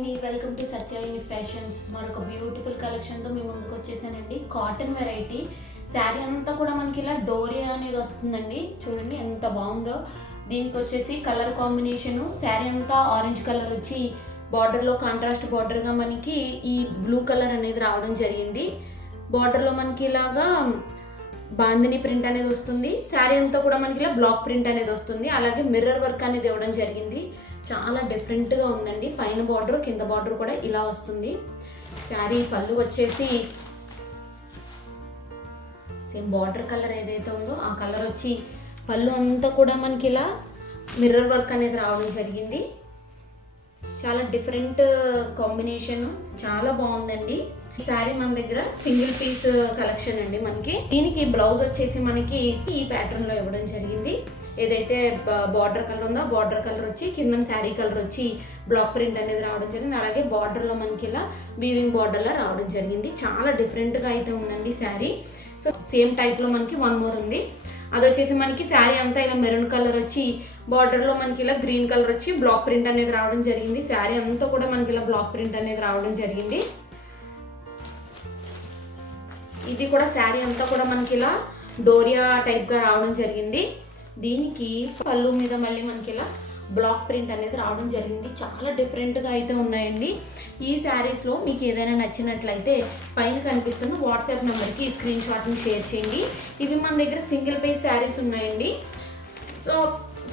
Welcome to Satya unique fashions. మరొక beautiful కలెక్షన్తో మీ ముందుకు వచ్చేసానండి. కాటన్ వెరైటీ శారీ అంతా కూడా మనకి ఇలా డోరియా అనేది వస్తుందండి. చూడండి ఎంత బాగుందో. దీనికి వచ్చేసి కలర్ కాంబినేషను శారీ అంతా ఆరెంజ్ కలర్ వచ్చి బార్డర్లో కాంట్రాస్ట్ బార్డర్గా మనకి ఈ బ్లూ కలర్ అనేది రావడం జరిగింది. బార్డర్లో మనకి ఇలాగా బాందిని ప్రింట్ అనేది వస్తుంది. శారీ అంతా కూడా మనకి ఇలా బ్లాక్ ప్రింట్ అనేది వస్తుంది. అలాగే మిర్రర్ వర్క్ అనేది ఇవ్వడం జరిగింది. చాలా డిఫరెంట్గా ఉందండి. పైన బార్డర్ కింద బార్డర్ కూడా ఇలా వస్తుంది. శారీ పళ్ళు వచ్చేసి సేమ్ బార్డర్ కలర్ ఏదైతే ఉందో ఆ కలర్ వచ్చి పళ్ళు అంతా కూడా మనకి ఇలా మిర్రర్ వర్క్ అనేది రావడం జరిగింది. చాలా డిఫరెంట్ కాంబినేషన్, చాలా బాగుందండి. ఈ శారీ మన దగ్గర సింగిల్ పీస్ కలెక్షన్ అండి. మనకి దీనికి బ్లౌజ్ వచ్చేసి మనకి ఈ ప్యాటర్న్ లో ఇవ్వడం జరిగింది. ఏదైతే బార్డర్ కలర్ ఉందో బార్డర్ కలర్ వచ్చి కింద శారీ కలర్ వచ్చి బ్లాక్ ప్రింట్ అనేది రావడం జరిగింది. అలాగే బార్డర్లో మనకి ఇలా వీవింగ్ బార్డర్లో రావడం జరిగింది. చాలా డిఫరెంట్గా అయితే ఉందండి శారీ. సో సేమ్ టైప్లో మనకి వన్ మోర్ ఉంది. అది వచ్చేసి మనకి శారీ అంతా ఇలా మెరూన్ కలర్ వచ్చి బార్డర్లో మనకి ఇలా గ్రీన్ కలర్ వచ్చి బ్లాక్ ప్రింట్ అనేది రావడం జరిగింది. శారీ అంతా కూడా మనకి ఇలా బ్లాక్ ప్రింట్ అనేది రావడం జరిగింది. ఇది కూడా శారీ అంతా కూడా మనకి ఇలా డోరియా టైప్గా రావడం జరిగింది. దీనికి పళ్ళు మీద మళ్ళీ మనకి ఇలా బ్లాక్ ప్రింట్ అనేది రావడం జరిగింది. చాలా డిఫరెంట్గా అయితే ఉన్నాయండి. ఈ శారీస్లో మీకు ఏదైనా నచ్చినట్లయితే పైన కనిపిస్తున్న వాట్సాప్ నెంబర్కి ఈ స్క్రీన్ షాట్ని షేర్ చేయండి. ఇవి మన దగ్గర సింగిల్ పీస్ శారీస్ ఉన్నాయండి. సో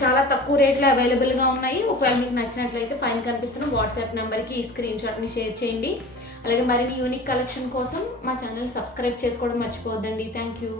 చాలా తక్కువ రేట్లో అవైలబుల్గా ఉన్నాయి. ఒకవేళ మీకు నచ్చినట్లయితే పైన కనిపిస్తున్న వాట్సాప్ నెంబర్కి ఈ స్క్రీన్ షాట్ని షేర్ చేయండి. అలాగే మరిన్ని యూనిక్ కలెక్షన్ కోసం మా ఛానల్ సబ్స్క్రైబ్ చేసుకోవడం మర్చిపోవద్దండి. Thank you.